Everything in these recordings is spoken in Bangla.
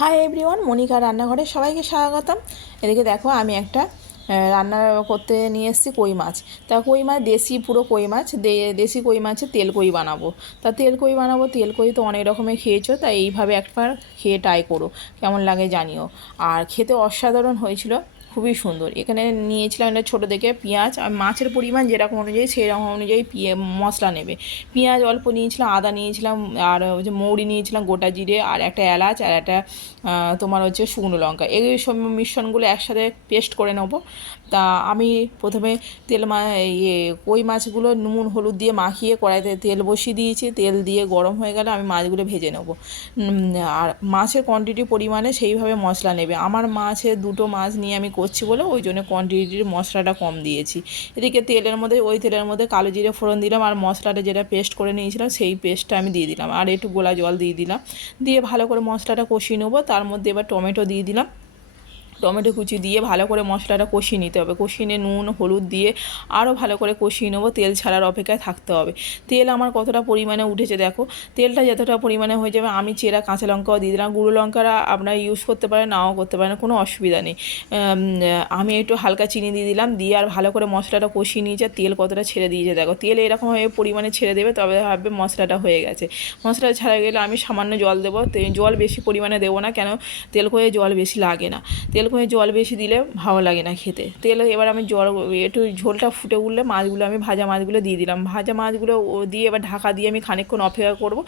হাই এভরিওয়ান, মনিকা রান্নাঘরে সবাইকে স্বাগতম। এদিকে দেখো আমি একটা রান্না করতে নিয়ে এসেছি কই মাছ। তা কই মাছ দেশি পুরো কই মাছ, দেশি কই মাছের তেল কই বানাবো। তা তেল কই বানাবো, তেল কই তো অনেক রকমের খেয়েছো, তাই এইভাবে একবার খেয়ে ট্রাই করো, কেমন লাগে জানিও। আর খেতে অসাধারণ হয়েছিল, খুবই সুন্দর। এখানে নিয়েছিলাম একটা ছোটো দেখে পেঁয়াজ, আর মাছের পরিমাণ যেরকম অনুযায়ী সেরকম অনুযায়ী মশলা নেবে। পেঁয়াজ অল্প নিয়েছিলাম, আদা নিয়েছিলাম, আর হচ্ছে মৌরি নিয়েছিলাম, গোটা জিরে, আর একটা এলাচ, আর একটা তোমার হচ্ছে শুকনো লঙ্কা। এই সব মিশ্রণগুলো একসাথে পেস্ট করে নেবো। তা আমি প্রথমে ইয়ে কই মাছগুলো নুন হলুদ দিয়ে মাখিয়ে কড়াইতে তেল বসিয়ে দিয়েছি। তেল দিয়ে গরম হয়ে গেলে আমি মাছগুলো ভেজে নেবো। আর মাছের কোয়ান্টিটি পরিমাণে সেইভাবে মশলা নেবে। আমার মাছের দুটো মাছ নিয়ে আমি করছি বলে ওই জন্য কোয়ান্টিটির মশলাটা কম দিয়েছি। এদিকে তেলের মধ্যে কালো জিরে ফোড়ন দিলাম, আর মশলাটা যেটা পেস্ট করে নিয়েছিলাম সেই পেস্টটা আমি দিয়ে দিলাম, আর একটু গোলা জল দিয়ে দিলাম। দিয়ে ভালো করে মশলাটা কষিয়ে নেবো। তার মধ্যে এবার টমেটো দিয়ে দিলাম। টমেটো কুচি দিয়ে ভালো করে মশলাটা কষিয়ে নিতে হবে। কষিয়ে নিয়ে নুন হলুদ দিয়ে আরও ভালো করে কষিয়ে নেবো। তেল ছাড়ার অপেক্ষায় থাকতে হবে। তেল আমার কতটা পরিমাণে উঠেছে দেখো। তেলটা যতটা পরিমাণে হয়ে যাবে আমি চেরা কাঁচা লঙ্কাও দিয়ে দিলাম। গুঁড়ো লঙ্কাটা আপনারা ইউজ করতে পারেন, নাও করতে পারেন, কোনো অসুবিধা নেই। আমি একটু হালকা চিনি দিয়ে দিলাম, দিয়ে আর ভালো করে মশলাটা কষিয়ে নিয়েছে। তেল কতটা ছেড়ে দিয়েছে দেখো। তেল এরকমভাবে পরিমাণে ছেড়ে দেবে, তবে ভাববে মশলাটা হয়ে গেছে। মশলা ছাড়া গেলে আমি সামান্য জল দেবো। জল বেশি পরিমাণে দেবো না, কেন তেল কয়ে জল বেশি লাগে না। তেল কয়ে জল বেশি দিলে ভালো লাগে না খেতে। এবার আমি জল একটু ঝোলটা ফুটে উঠলে মাছগুলো আমি ভাজা মাছগুলো দিয়ে দিলাম। ভাজা মাছগুলো দিয়ে এবার ঢাকা দিয়ে আমি খানিকক্ষণ অপেক্ষা করবো,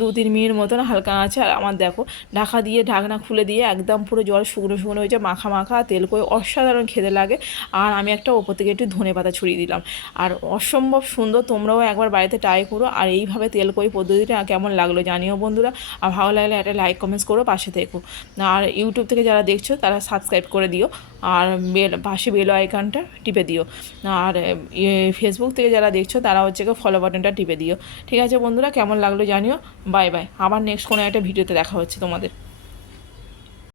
2-3 মিনিট মতন হালকা আছে। আর আমার দেখো ঢাকা দিয়ে ঢাকনা খুলে দিয়ে একদম পুরো জল শুকনো শুকনো হয়েছে, মাখা মাখা। তেল কই অসাধারণ খেতে লাগে। আর আমি একটা ওপর থেকে একটু ধনেপাতা ছড়িয়ে দিলাম। আর অসম্ভব সুন্দর, তোমরাও একবার বাড়িতে ট্রাই করো। আর এইভাবে তেল কই পদ্ধতিটা কেমন লাগলো জানিও বন্ধুরা। আর ভালো লাগলে একটা লাইক কমেন্টস করো, পাশে থেকো। আর ইউটিউব থেকে যারা দেখছো তারা সাবস্ক্রাইব করে দিও, আর পাশে বেল আইকনটা টিপে দিও। আর ফেসবুক থেকে যারা দেখছো তারা হচ্ছে ফলো বাটনটা টিপে দিও। ঠিক আছে বন্ধুরা, কেমন লাগলো জানিও। বাই বাই, আবার নেক্সট কোনো একটা ভিডিওতে দেখা হচ্ছে তোমাদের।